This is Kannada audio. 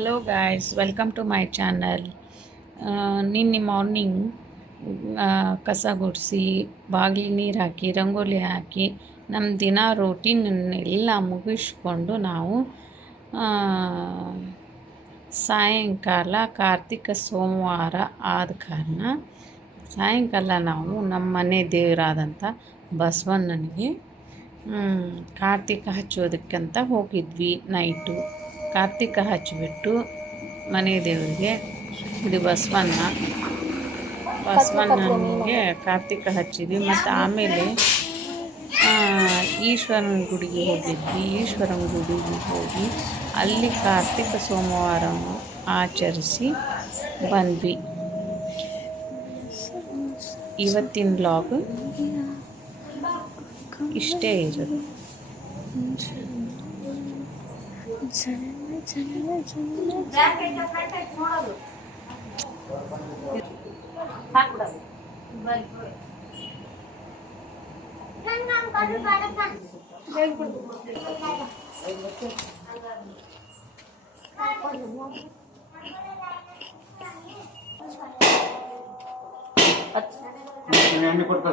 Hello guys, welcome to my channel. ನಿನ್ನೆ ಮಾರ್ನಿಂಗ್ ಕಸ ಗುಡಿಸಿ, ಬಾಗಿಲಿಗೆ ನೀರು ಹಾಕಿ, ರಂಗೋಲಿ ಹಾಕಿ, ನಮ್ಮ ದಿನ ರೋಟೀನನ್ನೆಲ್ಲ ಮುಗಿಸ್ಕೊಂಡು ನಾವು ಸಾಯಂಕಾಲ ಕಾರ್ತಿಕ ಸೋಮವಾರ ಆದ ಕಾರಣ ಸಾಯಂಕಾಲ ನಾವು ನಮ್ಮ ಮನೆ ದೇವರಾದಂಥ ಬಸವಣ್ಣನಿಗೆ ಕಾರ್ತಿಕ ಹಚ್ಚೋದಕ್ಕಂತ ಹೋಗಿದ್ವಿ. ನೈಟು ಕಾರ್ತಿಕ ಹಚ್ಚಿಬಿಟ್ಟು ಮನೆ ದೇವರಿಗೆ ಇದು ಬಸವಣ್ಣನಿಗೆ ಕಾರ್ತಿಕ ಹಚ್ಚಿದ್ವಿ. ಮತ್ತು ಆಮೇಲೆ ಈಶ್ವರನ ಗುಡಿಗೆ ಹೋಗಿದ್ವಿ. ಈಶ್ವರನ ಗುಡಿಗೆ ಹೋಗಿ ಅಲ್ಲಿ ಕಾರ್ತಿಕ ಸೋಮವಾರ ಆಚರಿಸಿ ಬಂದ್ವಿ. ಇವತ್ತಿನ ಬ್ಲಾಗ್ ಇಷ್ಟೇ ಇರೋದು. ಎಣ್ಣೆ ಕೊಡ್ತಾ